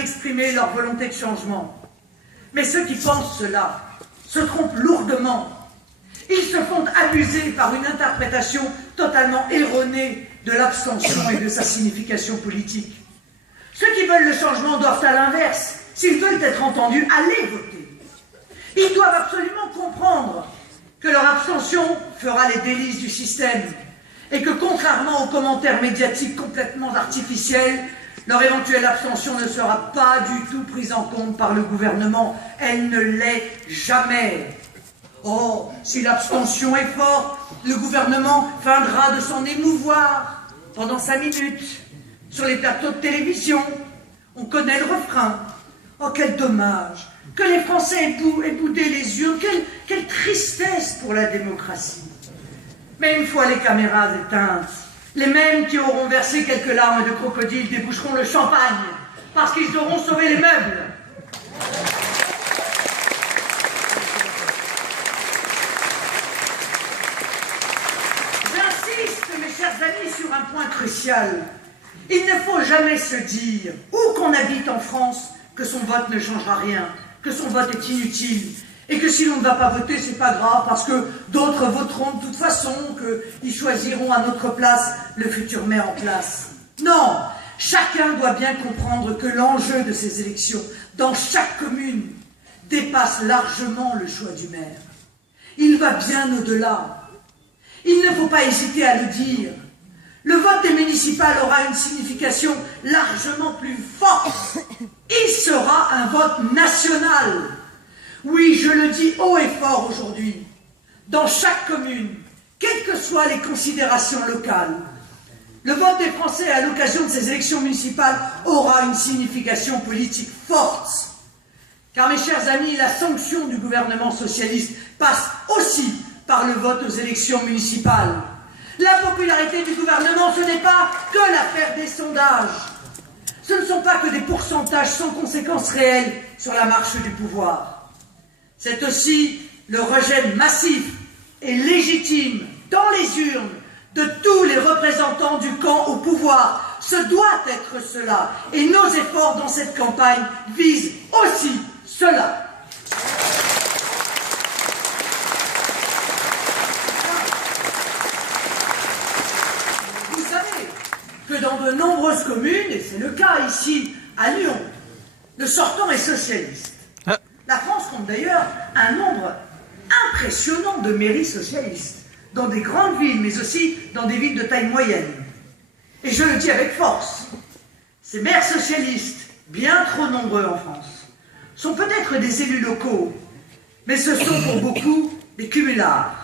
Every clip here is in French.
d'exprimer leur volonté de changement. Mais ceux qui pensent cela se trompent lourdement. Ils se font abuser par une interprétation totalement erronée de l'abstention et de sa signification politique. Ceux qui veulent le changement doivent, à l'inverse, s'ils veulent être entendus, aller voter. Ils doivent absolument comprendre que leur abstention fera les délices du système et que, contrairement aux commentaires médiatiques complètement artificiels, leur éventuelle abstention ne sera pas du tout prise en compte par le gouvernement. Elle ne l'est jamais. Oh, si l'abstention est forte, le gouvernement feindra de s'en émouvoir pendant 5 minutes sur les plateaux de télévision. On connaît le refrain. Oh, quel dommage que les Français aient boudé les urnes. Quelle tristesse pour la démocratie. Mais une fois les caméras éteintes, les mêmes qui auront versé quelques larmes de crocodile déboucheront le champagne parce qu'ils auront sauvé les meubles. J'insiste, mes chers amis, sur un point crucial. Il ne faut jamais se dire, où qu'on habite en France, que son vote ne changera rien, que son vote est inutile, et que si l'on ne va pas voter, c'est pas grave, parce que d'autres voteront de toute façon, qu'ils choisiront à notre place le futur maire en place. Non, chacun doit bien comprendre que l'enjeu de ces élections, dans chaque commune, dépasse largement le choix du maire. Il va bien au-delà. Il ne faut pas hésiter à le dire. Le vote des municipales aura une signification largement plus forte. Il sera un vote national. Oui, je le dis haut et fort aujourd'hui. Dans chaque commune, quelles que soient les considérations locales, le vote des Français à l'occasion de ces élections municipales aura une signification politique forte. Car, mes chers amis, la sanction du gouvernement socialiste passe aussi par le vote aux élections municipales. La popularité du gouvernement, ce n'est pas que l'affaire des sondages. Ce ne sont pas que des pourcentages sans conséquences réelles sur la marche du pouvoir. C'est aussi le rejet massif et légitime dans les urnes de tous les représentants du camp au pouvoir. Ce doit être cela. Et nos efforts dans cette campagne visent aussi cela. Vous savez que dans de nombreuses communes, et c'est le cas ici à Lyon, le sortant est socialiste. La France compte d'ailleurs un nombre impressionnant de mairies socialistes, dans des grandes villes, mais aussi dans des villes de taille moyenne. Et je le dis avec force, ces maires socialistes, bien trop nombreux en France, sont peut-être des élus locaux, mais ce sont pour beaucoup des cumulards,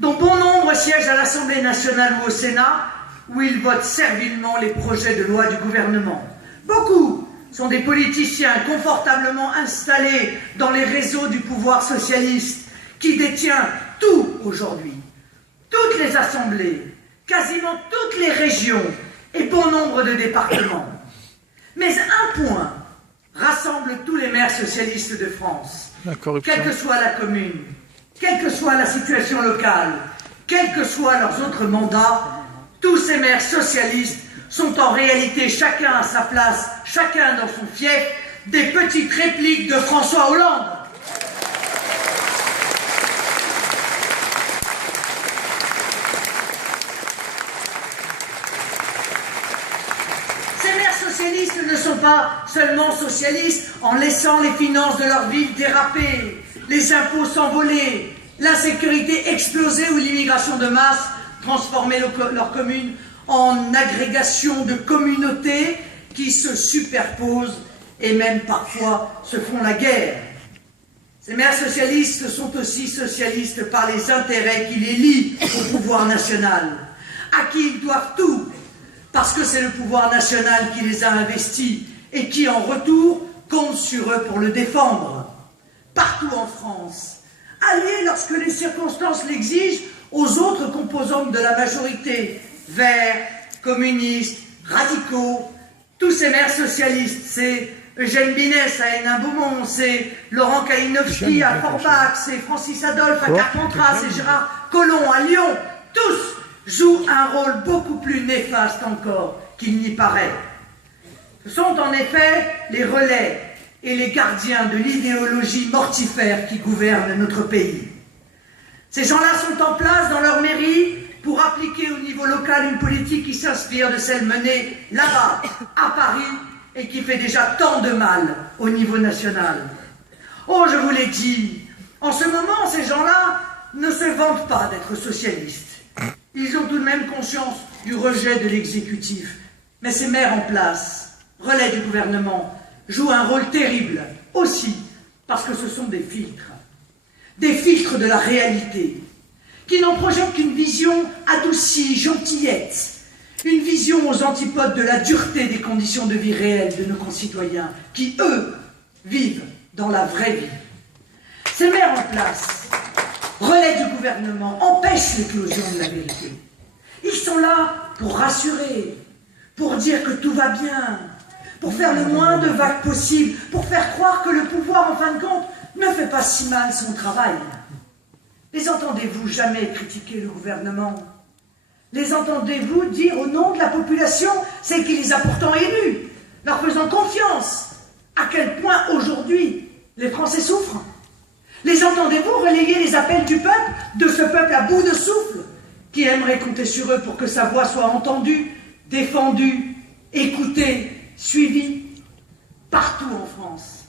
dont bon nombre siègent à l'Assemblée nationale ou au Sénat, où ils votent servilement les projets de loi du gouvernement. Beaucoup sont des politiciens confortablement installés dans les réseaux du pouvoir socialiste, qui détient tout aujourd'hui. Toutes les assemblées, quasiment toutes les régions et bon nombre de départements. Mais un point rassemble tous les maires socialistes de France. Quelle que soit la commune, quelle que soit la situation locale, quels que soient leurs autres mandats, tous ces maires socialistes sont en réalité chacun à sa place, chacun dans son fief, des petites répliques de François Hollande. Ces maires socialistes ne sont pas seulement socialistes en laissant les finances de leur ville déraper, les impôts s'envoler, l'insécurité exploser ou l'immigration de masse transformer leur commune en agrégation de communautés qui se superposent et même parfois se font la guerre. Ces maires socialistes sont aussi socialistes par les intérêts qui les lient au pouvoir national, à qui ils doivent tout, parce que c'est le pouvoir national qui les a investis et qui, en retour, compte sur eux pour le défendre. Partout en France, alliés lorsque les circonstances l'exigent aux autres composantes de la majorité, verts, communistes, radicaux, tous ces maires socialistes, c'est Eugène Binès à Hénin-Beaumont, c'est Laurent Kalinowski à Forbach, c'est Francis Adolphe à Carpentras, c'est Gérard Collomb à Lyon, tous jouent un rôle beaucoup plus néfaste encore qu'il n'y paraît. Ce sont en effet les relais et les gardiens de l'idéologie mortifère qui gouvernent notre pays. Ces gens-là sont en place dans leur mairie pour appliquer au niveau local une politique qui s'inspire de celle menée là-bas, à Paris, et qui fait déjà tant de mal au niveau national. Oh, je vous l'ai dit, en ce moment, ces gens-là ne se vantent pas d'être socialistes. Ils ont tout de même conscience du rejet de l'exécutif. Mais ces maires en place, relais du gouvernement, jouent un rôle terrible, aussi parce que ce sont des filtres de la réalité, qui n'en projettent qu'une vision adoucie, gentillette, une vision aux antipodes de la dureté des conditions de vie réelles de nos concitoyens, qui, eux, vivent dans la vraie vie. Ces maires en place, relais du gouvernement, empêchent l'éclosion de la vérité. Ils sont là pour rassurer, pour dire que tout va bien, pour faire le moins de vagues possible, pour faire croire que le pouvoir, en fin de compte, ne fait pas si mal son travail. Les entendez-vous jamais critiquer le gouvernement? Les entendez-vous dire au nom de la population, celle qui les a pourtant élus, leur faisant confiance, à quel point aujourd'hui les Français souffrent? Les entendez-vous relayer les appels du peuple, de ce peuple à bout de souffle, qui aimerait compter sur eux pour que sa voix soit entendue, défendue, écoutée, suivie, partout en France?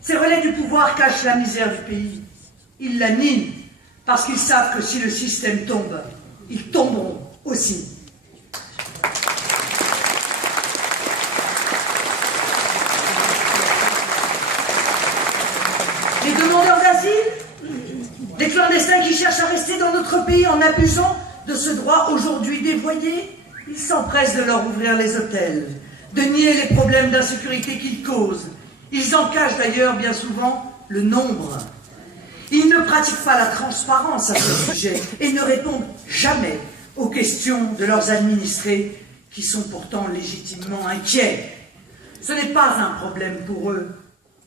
Ces relais du pouvoir cachent la misère du pays. Ils la nient, parce qu'ils savent que si le système tombe, ils tomberont aussi. Les demandeurs d'asile, les clandestins qui cherchent à rester dans notre pays en abusant de ce droit aujourd'hui dévoyé, ils s'empressent de leur ouvrir les hôtels, de nier les problèmes d'insécurité qu'ils causent. Ils en cachent d'ailleurs bien souvent le nombre. Ils ne pratiquent pas la transparence à ce sujet et ne répondent jamais aux questions de leurs administrés qui sont pourtant légitimement inquiets. Ce n'est pas un problème pour eux,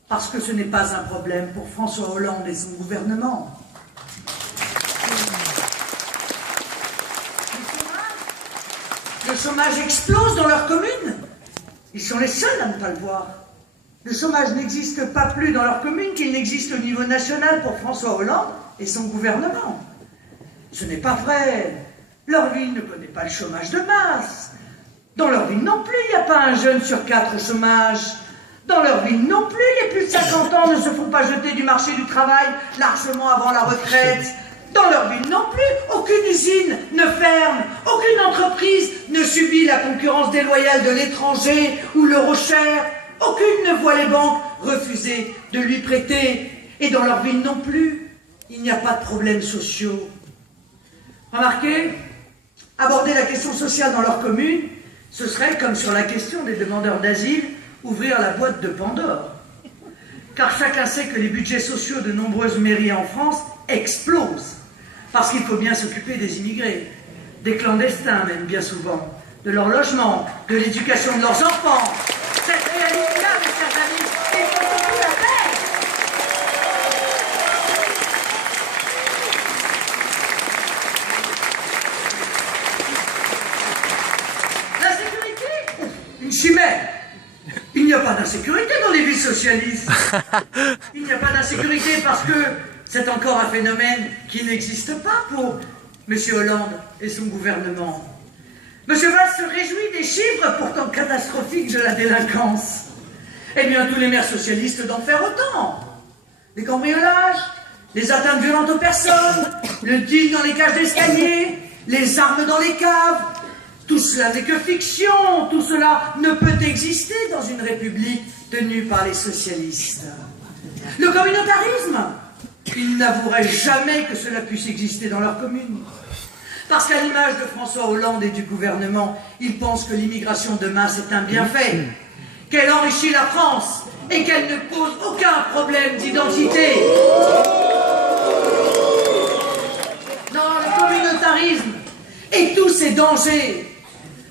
parce que ce n'est pas un problème pour François Hollande et son gouvernement. Le chômage explose dans leur commune. Ils sont les seuls à ne pas le voir. Le chômage n'existe pas plus dans leur commune qu'il n'existe au niveau national pour François Hollande et son gouvernement. Ce n'est pas vrai. Leur ville ne connaît pas le chômage de masse. Dans leur ville non plus, il n'y a pas un jeune sur 4 au chômage. Dans leur ville non plus, les plus de 50 ans ne se font pas jeter du marché du travail largement avant la retraite. Dans leur ville non plus, aucune usine ne ferme, aucune entreprise ne subit la concurrence déloyale de l'étranger ou l'euro cher. Aucune ne voit les banques refuser de lui prêter. Et dans leur ville non plus, il n'y a pas de problèmes sociaux. Remarquez, aborder la question sociale dans leur commune, ce serait, comme sur la question des demandeurs d'asile, ouvrir la boîte de Pandore. Car chacun sait que les budgets sociaux de nombreuses mairies en France explosent. Parce qu'il faut bien s'occuper des immigrés, des clandestins même bien souvent, de leur logement, de l'éducation de leurs enfants. Cette réalité-là, mes chers amis, il faut surtout la faire. La sécurité, une chimère. Il n'y a pas d'insécurité dans les villes socialistes. Il n'y a pas d'insécurité parce que c'est encore un phénomène qui n'existe pas pour M. Hollande et son gouvernement. M. Valls se réjouit des chiffres pourtant catastrophiques de la délinquance. Eh bien, tous les maires socialistes d'en faire autant. Les cambriolages, les atteintes violentes aux personnes, le deal dans les cages d'escalier, les armes dans les caves. Tout cela n'est que fiction. Tout cela ne peut exister dans une république tenue par les socialistes. Le communautarisme, ils n'avoueraient jamais que cela puisse exister dans leur commune. Parce qu'à l'image de François Hollande et du gouvernement, ils pensent que l'immigration de masse est un bienfait, qu'elle enrichit la France et qu'elle ne pose aucun problème d'identité. Non, le communautarisme et tous ces dangers,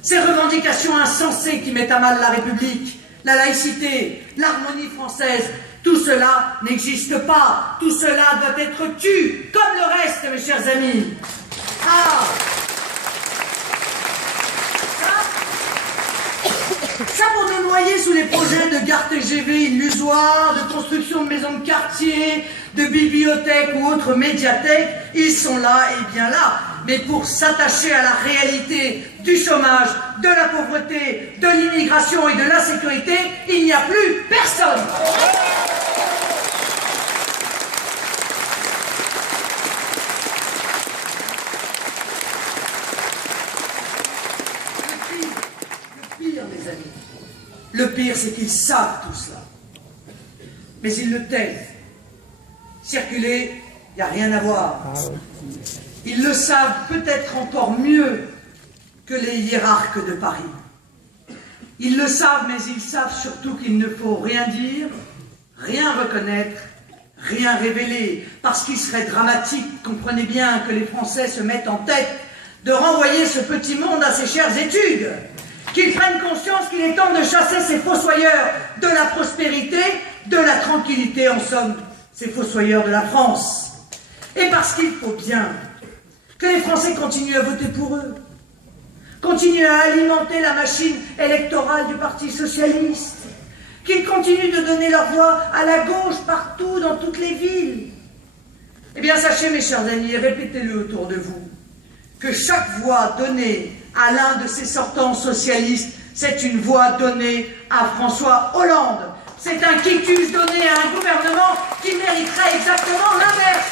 ces revendications insensées qui mettent à mal la République, la laïcité, l'harmonie française, tout cela n'existe pas. Tout cela doit être tu, comme le reste, mes chers amis. Ah, ça pour ne noyés sous les projets de gares TGV illusoires, de construction de maisons de quartier, de bibliothèques ou autres médiathèques. Ils sont là et bien là. Mais pour s'attacher à la réalité du chômage, de la pauvreté, de l'immigration et de l'insécurité, il n'y a plus personne. Le pire, c'est qu'ils savent tout cela. Mais ils le taisent. Circuler, il n'y a rien à voir. Ils le savent peut-être encore mieux que les hiérarques de Paris. Ils le savent, mais ils savent surtout qu'il ne faut rien dire, rien reconnaître, rien révéler, parce qu'il serait dramatique, comprenez bien, que les Français se mettent en tête de renvoyer ce petit monde à ses chères études, qu'ils prennent conscience qu'il est temps de chasser ces fossoyeurs de la prospérité, de la tranquillité, en somme, ces fossoyeurs de la France. Et parce qu'il faut bien que les Français continuent à voter pour eux, continuent à alimenter la machine électorale du Parti Socialiste, qu'ils continuent de donner leur voix à la gauche partout, dans toutes les villes. Eh bien, sachez, mes chers amis, et répétez-le autour de vous, que chaque voix donnée à l'un de ces sortants socialistes, c'est une voix donnée à François Hollande. C'est un quitus donné à un gouvernement qui mériterait exactement l'inverse.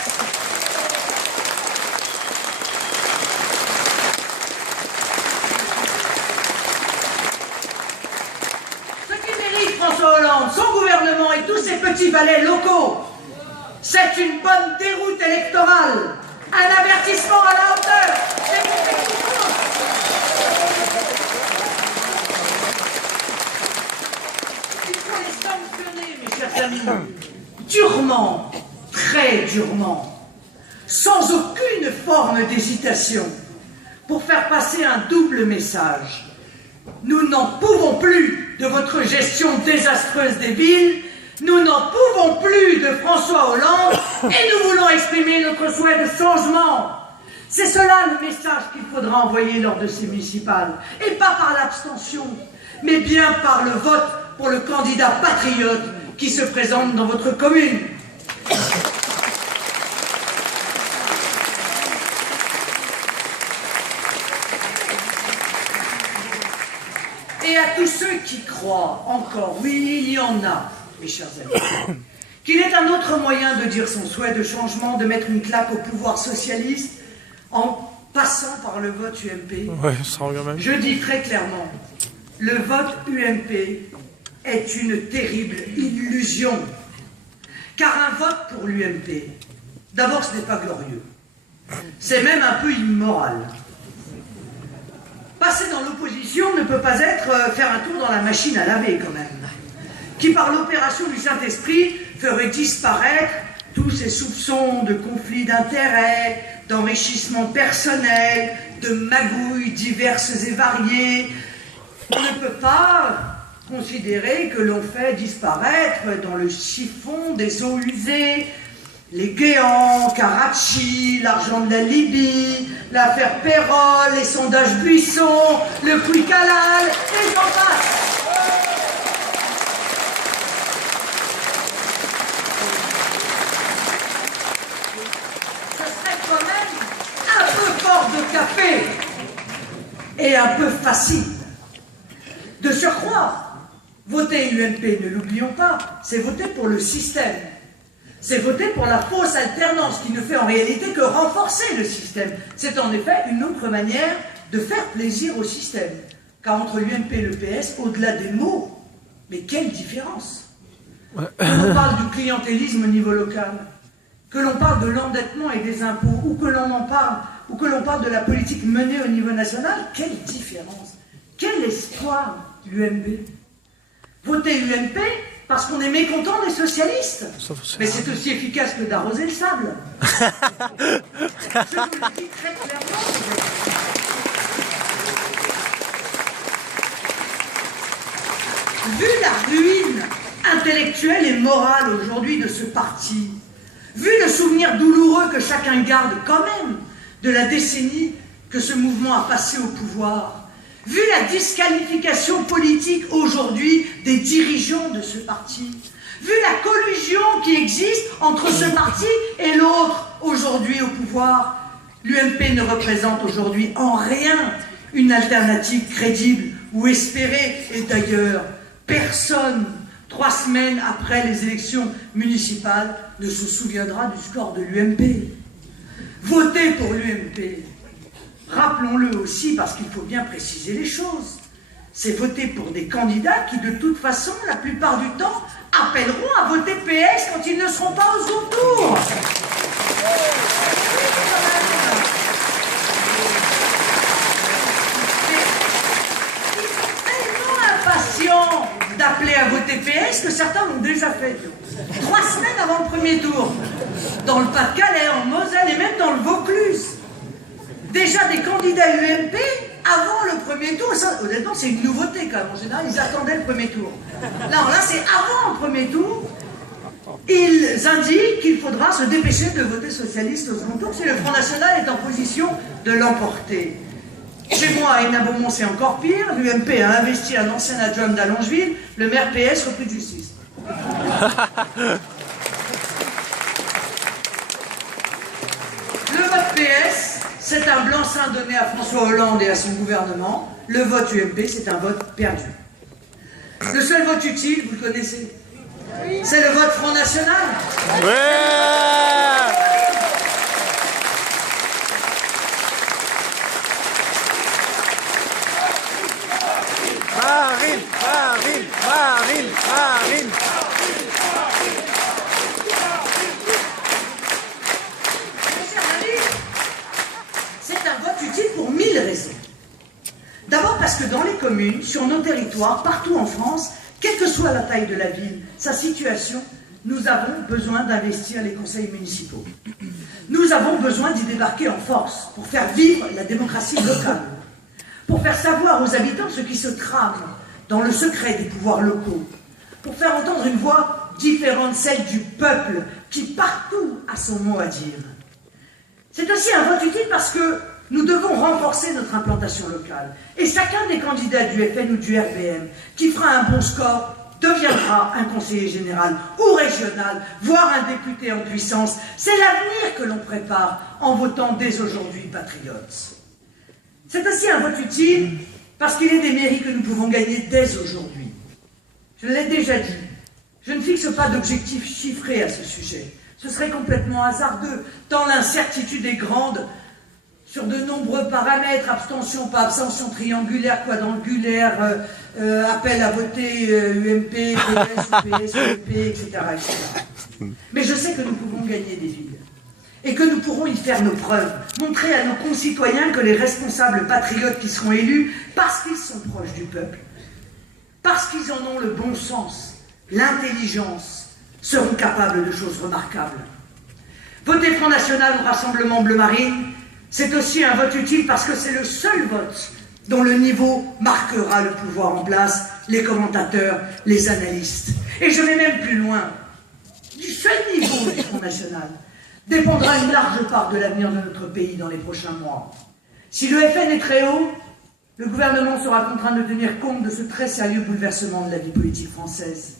Ce qui mérite François Hollande, son gouvernement et tous ses petits valets locaux, c'est une bonne déroute électorale, un avertissement à la hauteur des compétitions. Il faut les sanctionner, mes chers amis, durement, très durement, sans aucune forme d'hésitation, pour faire passer un double message. Nous n'en pouvons plus de votre gestion désastreuse des villes, nous n'en pouvons plus de François Hollande et nous voulons exprimer notre souhait de changement. C'est cela le message qu'il faudra envoyer lors de ces municipales. Et pas par l'abstention, mais bien par le vote pour le candidat patriote qui se présente dans votre commune. Et à tous ceux qui croient encore, oui, il y en a, mes chers amis, qu'il est un autre moyen de dire son souhait de changement, de mettre une claque au pouvoir socialiste en passant par le vote UMP. Ouais, ça revient même. Je dis très clairement, le vote UMP est une terrible illusion. Car un vote pour l'UMP, d'abord ce n'est pas glorieux. C'est même un peu immoral. Passer dans l'opposition ne peut pas être faire un tour dans la machine à laver quand même, qui par l'opération du Saint-Esprit ferait disparaître tous ces soupçons de conflits d'intérêts, d'enrichissement personnel, de magouilles diverses et variées. On ne peut pas considérer que l'on fait disparaître dans le chiffon des eaux usées les Guéants, Karachi, l'argent de la Libye, l'affaire Pérol, les sondages Buisson, le Quick Halal, et j'en passe. Ce serait quand même un peu fort de café et un peu facile. De surcroît, voter UMP, ne l'oublions pas, c'est voter pour le système. C'est voter pour la fausse alternance qui ne fait en réalité que renforcer le système. C'est en effet une autre manière de faire plaisir au système. Car entre l'UMP et le PS, au-delà des mots, mais quelle différence! Que l'on parle du clientélisme au niveau local, que l'on parle de l'endettement et des impôts, ou que l'on parle de la politique menée au niveau national, quelle différence! Quel espoir, l'UMP! Voter UMP parce qu'on est mécontent des socialistes. Mais c'est aussi efficace que d'arroser le sable. Je vous le dis très clairement. Vu la ruine intellectuelle et morale aujourd'hui de ce parti, vu le souvenir douloureux que chacun garde quand même de la décennie que ce mouvement a passé au pouvoir, vu la disqualification politique aujourd'hui des dirigeants de ce parti, vu la collusion qui existe entre ce parti et l'autre aujourd'hui au pouvoir, l'UMP ne représente aujourd'hui en rien une alternative crédible ou espérée. Et d'ailleurs, personne, 3 semaines après les élections municipales, ne se souviendra du score de l'UMP. Votez pour l'UMP. Rappelons-le aussi, parce qu'il faut bien préciser les choses. C'est voter pour des candidats qui, de toute façon, la plupart du temps, appelleront à voter PS quand ils ne seront pas au second tour. D'appeler à voter PS que certains l'ont déjà fait. 3 semaines avant le premier tour. Dans le Pas-de-Calais, en Moselle et même dans le Vaucluse. Déjà des candidats UMP avant le premier tour. Ça, honnêtement, c'est une nouveauté quand même. En général, ils attendaient le premier tour. Là, c'est avant le premier tour. Ils indiquent qu'il faudra se dépêcher de voter socialiste au second tour si le Front National est en position de l'emporter. Chez moi, à Hénin-Beaumont, c'est encore pire. L'UMP a investi un ancien adjoint d'Allongeville, le maire PS repris de justice. Le vote PS, c'est un blanc-seing donné à François Hollande et à son gouvernement. Le vote UMP, c'est un vote perdu. Le seul vote utile, vous le connaissez, c'est le vote Front National. Ouais. Marine. C'est un vote utile pour 1000 raisons. D'abord parce que dans les communes, sur nos territoires, partout en France, quelle que soit la taille de la ville, sa situation, nous avons besoin d'investir les conseils municipaux. Nous avons besoin d'y débarquer en force pour faire vivre la démocratie locale, pour faire savoir aux habitants ce qui se trame dans le secret des pouvoirs locaux, pour faire entendre une voix différente, celle du peuple, qui partout a son mot à dire. C'est aussi un vote utile parce que nous devons renforcer notre implantation locale. Et chacun des candidats du FN ou du RPM qui fera un bon score deviendra un conseiller général ou régional, voire un député en puissance. C'est l'avenir que l'on prépare en votant dès aujourd'hui patriotes. C'est aussi un vote utile parce qu'il est des mairies que nous pouvons gagner dès aujourd'hui. Je l'ai déjà dit, je ne fixe pas d'objectifs chiffrés à ce sujet. Ce serait complètement hasardeux, tant l'incertitude est grande sur de nombreux paramètres, abstention, pas abstention, triangulaire, quadrangulaire, appel à voter UMP, PS, UPS, UMP, etc., etc. Mais je sais que nous pouvons gagner des villes et que nous pourrons y faire nos preuves, montrer à nos concitoyens que les responsables patriotes qui seront élus, parce qu'ils sont proches du peuple, parce qu'ils en ont le bon sens, l'intelligence, seront capables de choses remarquables. Voter Front National ou Rassemblement Bleu Marine, c'est aussi un vote utile parce que c'est le seul vote dont le niveau marquera le pouvoir en place, les commentateurs, les analystes. Et je vais même plus loin. Du seul niveau du Front National dépendra une large part de l'avenir de notre pays dans les prochains mois. Si le FN est très haut, le gouvernement sera contraint de tenir compte de ce très sérieux bouleversement de la vie politique française.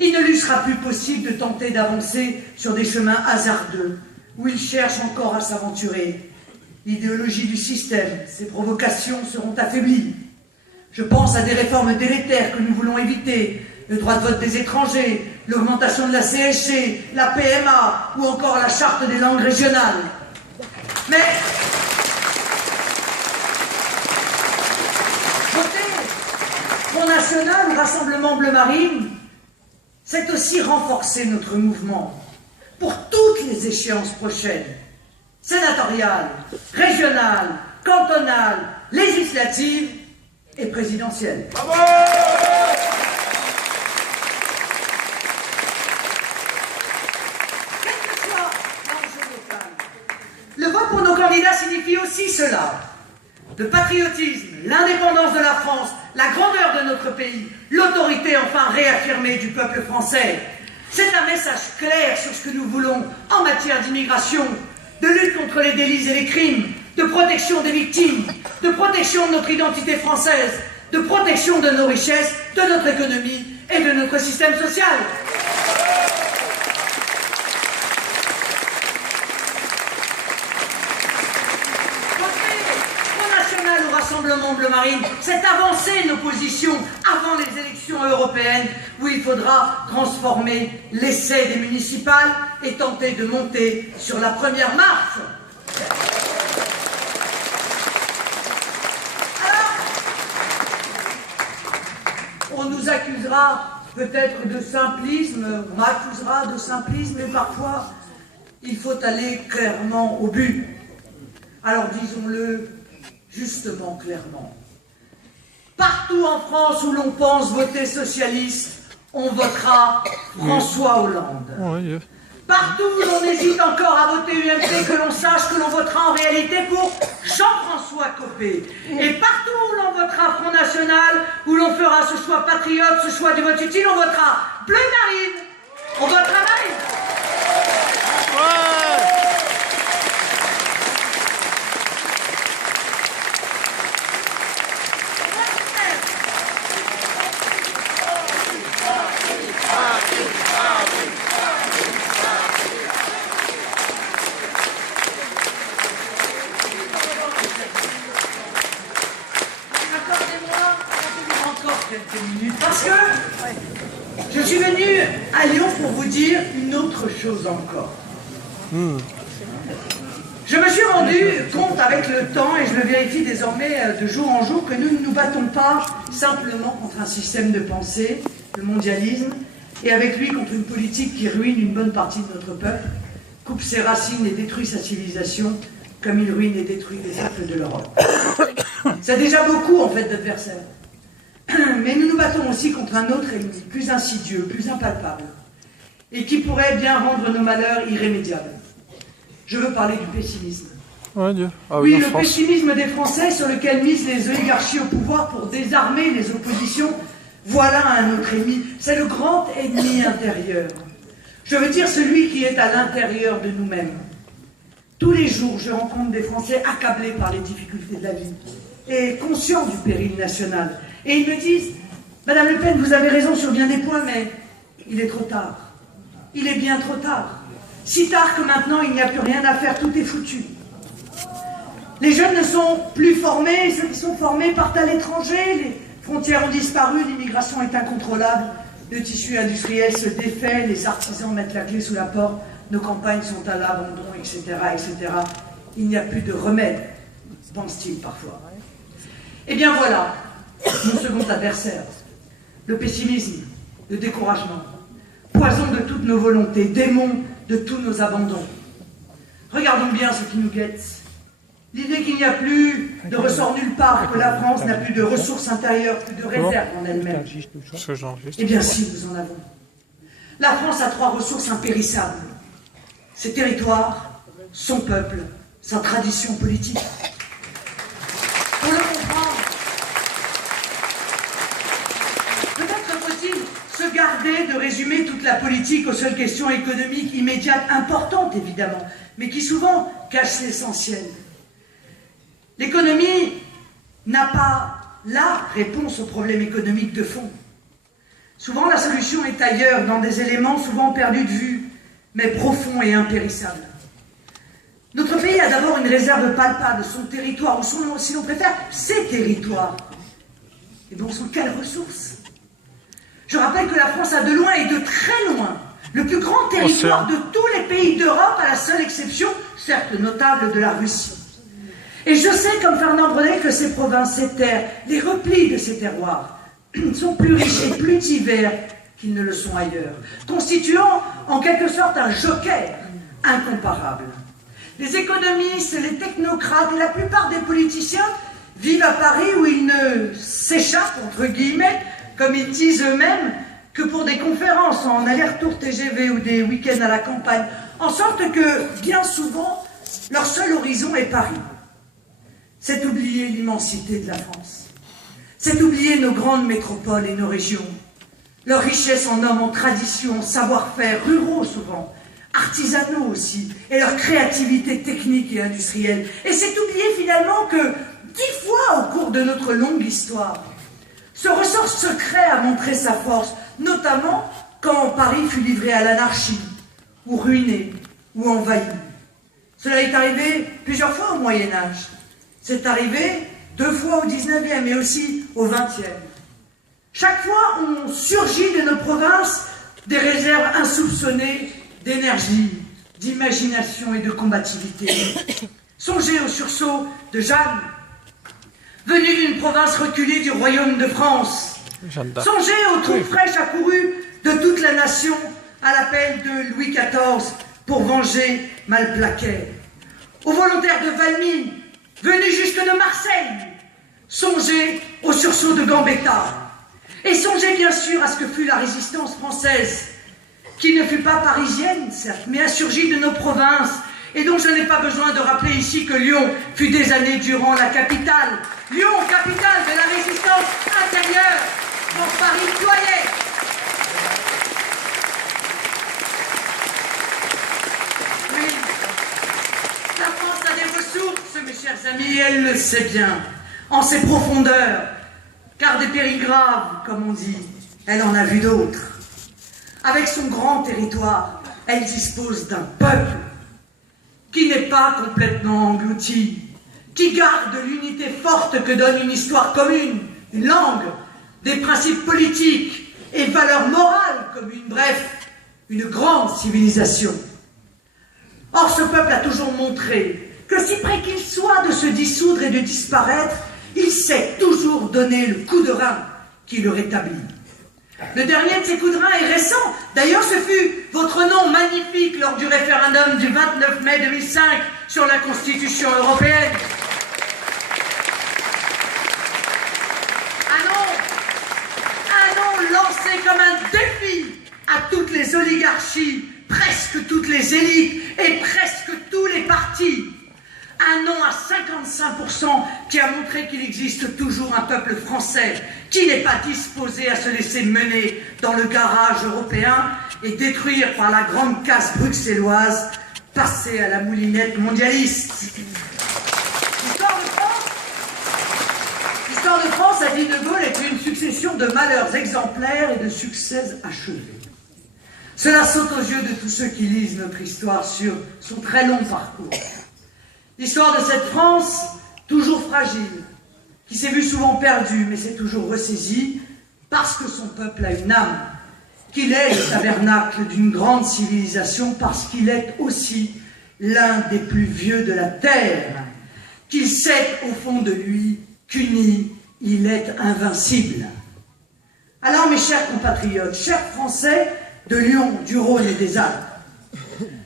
Il ne lui sera plus possible de tenter d'avancer sur des chemins hasardeux, où il cherche encore à s'aventurer. L'idéologie du système, ses provocations seront affaiblies. Je pense à des réformes délétères que nous voulons éviter, le droit de vote des étrangers, l'augmentation de la CSG, la PMA ou encore la charte des langues régionales. Mais voter Front National ou Rassemblement Bleu Marine, c'est aussi renforcer notre mouvement pour toutes les échéances prochaines, sénatoriales, régionales, cantonales, législatives et présidentielles. Bravo! Quel que soit l'enjeu local, le vote pour nos candidats signifie aussi cela. Le patriotisme, l'indépendance de la France, la grandeur de notre pays, l'autorité enfin réaffirmée du peuple français. C'est un message clair sur ce que nous voulons en matière d'immigration, de lutte contre les délits et les crimes, de protection des victimes, de protection de notre identité française, de protection de nos richesses, de notre économie et de notre système social. Au Rassemblement Bleu Marine, c'est avancer nos positions avant les élections européennes où il faudra transformer l'essai des municipales et tenter de monter sur la première marche. Alors, on nous accusera peut-être de simplisme, on m'accusera de simplisme, mais parfois il faut aller clairement au but. Alors disons-le justement clairement. Partout en France où l'on pense voter socialiste, on votera François Hollande. Partout où l'on hésite encore à voter UMP, que l'on sache que l'on votera en réalité pour Jean-François Copé. Et partout où l'on votera Front National, où l'on fera ce choix patriote, ce choix du vote utile, on votera Bleu Marine. On votera Marine. Parce que je suis venu à Lyon pour vous dire une autre chose encore. Je me suis rendu compte avec le temps, et je le vérifie désormais de jour en jour, que nous ne nous battons pas simplement contre un système de pensée, le mondialisme, et avec lui contre une politique qui ruine une bonne partie de notre peuple, coupe ses racines et détruit sa civilisation, comme il ruine et détruit les peuples de l'Europe. C'est déjà beaucoup en fait d'adversaires. Mais nous nous battons aussi contre un autre ennemi, plus insidieux, plus impalpable, et qui pourrait bien rendre nos malheurs irrémédiables. Je veux parler du pessimisme. Oui, le pessimisme des Français sur lequel misent les oligarchies au pouvoir pour désarmer les oppositions, voilà un autre ennemi. C'est le grand ennemi intérieur. Je veux dire celui qui est à l'intérieur de nous-mêmes. Tous les jours, je rencontre des Français accablés par les difficultés de la vie et conscients du péril national. Et ils me disent, Madame Le Pen, vous avez raison sur bien des points, mais il est trop tard. Il est bien trop tard. Si tard que maintenant, il n'y a plus rien à faire, tout est foutu. Les jeunes ne sont plus formés, ceux qui sont formés partent à l'étranger, les frontières ont disparu, l'immigration est incontrôlable, le tissu industriel se défait, les artisans mettent la clé sous la porte, nos campagnes sont à l'abandon, etc., etc. Il n'y a plus de remède, pense-t-il parfois. Eh bien voilà, mon second adversaire, le pessimisme, le découragement, poison de toutes nos volontés, démon de tous nos abandons. Regardons bien ce qui nous guette. L'idée qu'il n'y a plus de ressort nulle part, que la France n'a plus de ressources intérieures, plus de réserves en elle-même. Eh bien si, nous en avons. La France a 3 ressources impérissables. Ses territoires, son peuple, sa tradition politique. Pour le comprendre, peut-être faut-il se garder de résumer toute la politique aux seules questions économiques immédiates, importantes évidemment, mais qui souvent cachent l'essentiel. L'économie n'a pas la réponse aux problèmes économiques de fond. Souvent la solution est ailleurs, dans des éléments souvent perdus de vue, mais profonds et impérissables. Notre pays a d'abord une réserve palpable, son territoire, ou si l'on préfère, ses territoires. Et donc sont quelles ressources? Je rappelle que la France a de loin et de très loin le plus grand territoire de tous les pays d'Europe, à la seule exception, certes notable, de la Russie. Et je sais, comme Fernand Braudel, que ces provinces, ces terres, les replis de ces terroirs sont plus riches et plus divers qu'ils ne le sont ailleurs, constituant en quelque sorte un joker incomparable. Les économistes, les technocrates et la plupart des politiciens vivent à Paris où ils ne s'échappent, entre guillemets, comme ils disent eux-mêmes, que pour des conférences en aller-retour TGV ou des week-ends à la campagne, en sorte que, bien souvent, leur seul horizon est Paris. C'est oublier l'immensité de la France. C'est oublier nos grandes métropoles et nos régions. Leur richesse en hommes, en tradition, en savoir-faire, ruraux souvent, artisanaux aussi, et leur créativité technique et industrielle. Et c'est oublier finalement que 10 fois au cours de notre longue histoire, ce ressort secret a montré sa force, notamment quand Paris fut livré à l'anarchie, ou ruiné, ou envahi. Cela est arrivé plusieurs fois au Moyen-Âge. C'est arrivé 2 fois au 19e et aussi au 20e. Chaque fois, on surgit de nos provinces des réserves insoupçonnées d'énergie, d'imagination et de combativité. Songez au sursaut de Jeanne, venue d'une province reculée du royaume de France. Songez aux troupes fraîches accourues de toute la nation à l'appel de Louis XIV pour venger Malplaquet. Aux volontaires de Valmy, venus jusque de Marseille. Songez au sursaut de Gambetta. Et songez bien sûr à ce que fut la résistance française, qui ne fut pas parisienne, certes, mais a surgi de nos provinces, et dont je n'ai pas besoin de rappeler ici que Lyon fut des années durant la capitale. Lyon, capitale de la résistance intérieure, dont Paris ployait. Oui, la France a des ressources, mes chers amis, et elle le sait bien, en ses profondeurs, car des périls graves, comme on dit, elle en a vu d'autres. Avec son grand territoire, elle dispose d'un peuple qui n'est pas complètement englouti, qui garde l'unité forte que donne une histoire commune, une langue, des principes politiques et valeurs morales communes, bref, une grande civilisation. Or, ce peuple a toujours montré que si près qu'il soit de se dissoudre et de disparaître, il sait toujours donner le coup de rein qui le rétablit. Le dernier de ces coups de rein est récent. D'ailleurs, ce fut votre nom magnifique lors du référendum du 29 mai 2005 sur la Constitution européenne. Un nom lancé comme un défi à toutes les oligarchies, presque toutes les élites et presque tous les partis. Un nom à 55% qui a montré qu'il existe toujours un peuple français qui n'est pas disposé à se laisser mener dans le garage européen et détruire par la grande casse bruxelloise, passer à la moulinette mondialiste. L'histoire de France, a dit De Gaulle, est une succession de malheurs exemplaires et de succès achevés. Cela saute aux yeux de tous ceux qui lisent notre histoire sur son très long parcours. L'histoire de cette France, toujours fragile, qui s'est vue souvent perdue, mais s'est toujours ressaisie, parce que son peuple a une âme, qu'il est le tabernacle d'une grande civilisation, parce qu'il est aussi l'un des plus vieux de la terre, qu'il sait au fond de lui qu'uni, il est invincible. Alors, mes chers compatriotes, chers Français de Lyon, du Rhône et des Alpes,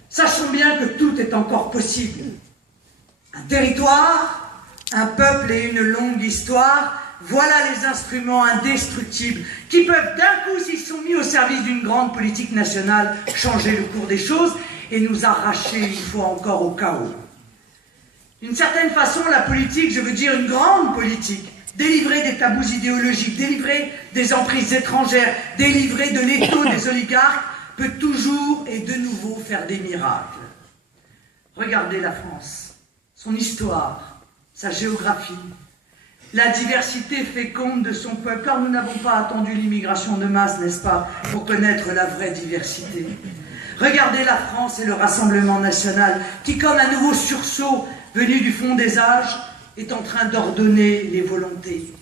sachons bien que tout est encore possible. Un territoire, un peuple et une longue histoire, voilà les instruments indestructibles qui peuvent d'un coup, s'ils sont mis au service d'une grande politique nationale, changer le cours des choses et nous arracher une fois encore au chaos. D'une certaine façon, la politique, je veux dire une grande politique, délivrer des tabous idéologiques, délivrer des emprises étrangères, délivrer de l'étau des oligarques, peut toujours et de nouveau faire des miracles. Regardez la France. Son histoire, sa géographie, la diversité féconde de son peuple, car nous n'avons pas attendu l'immigration de masse, n'est-ce pas, pour connaître la vraie diversité. Regardez la France et le Rassemblement national, qui, comme un nouveau sursaut venu du fond des âges, est en train d'ordonner les volontés.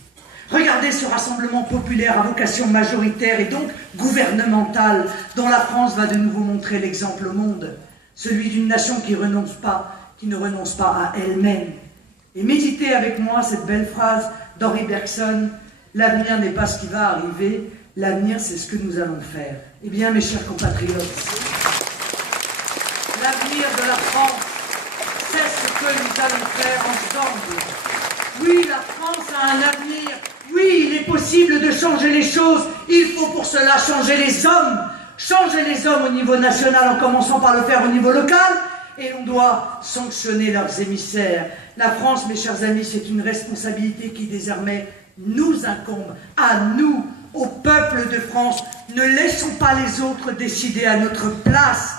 Regardez ce rassemblement populaire à vocation majoritaire et donc gouvernementale, dont la France va de nouveau montrer l'exemple au monde, celui d'une nation qui ne renonce pas à elle-même. Et méditez avec moi cette belle phrase d'Henri Bergson, « L'avenir n'est pas ce qui va arriver, l'avenir c'est ce que nous allons faire ». Eh bien, mes chers compatriotes, l'avenir de la France, c'est ce que nous allons faire ensemble. Oui, la France a un avenir. Oui, il est possible de changer les choses. Il faut pour cela changer les hommes. Changer les hommes au niveau national en commençant par le faire au niveau local. Et on doit sanctionner leurs émissaires. La France, mes chers amis, c'est une responsabilité qui désormais nous incombe, à nous, au peuple de France. Ne laissons pas les autres décider à notre place.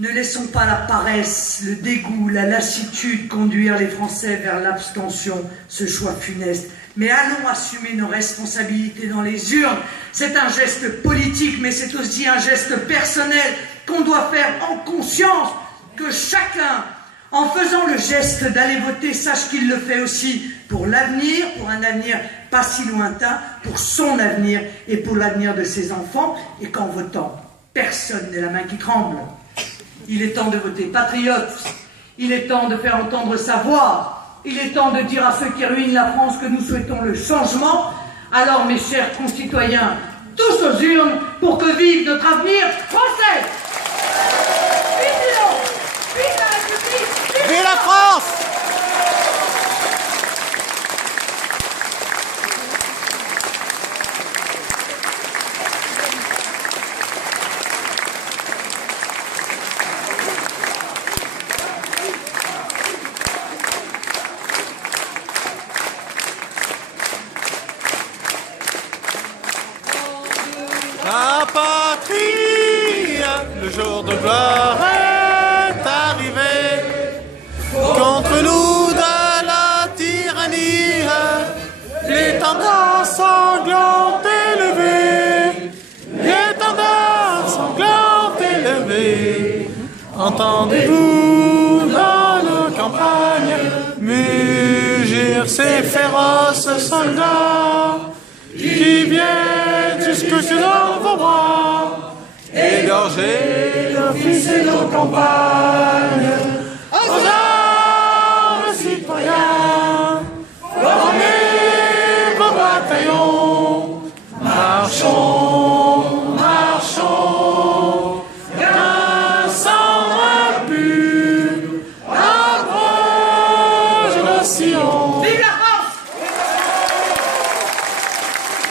Ne laissons pas la paresse, le dégoût, la lassitude conduire les Français vers l'abstention, ce choix funeste. Mais allons assumer nos responsabilités dans les urnes. C'est un geste politique, mais c'est aussi un geste personnel qu'on doit faire en conscience, que chacun, en faisant le geste d'aller voter, sache qu'il le fait aussi pour l'avenir, pour un avenir pas si lointain, pour son avenir et pour l'avenir de ses enfants, et qu'en votant, personne n'a la main qui tremble. Il est temps de voter patriote, il est temps de faire entendre sa voix, il est temps de dire à ceux qui ruinent la France que nous souhaitons le changement. Alors mes chers concitoyens, tous aux urnes pour que vive notre avenir français. Vive l'Union, vive la République, Vive la France! La patrie, le jour de gloire est arrivé. Contre nous de la tyrannie, l'étendard sanglant élevé, l'étendard sanglant élevé. Entendez-vous dans nos campagnes mugir ces féroces soldats qui viennent jusque dans vos bras, égorger nos fils et nos campagnes. Aux armes citoyennes.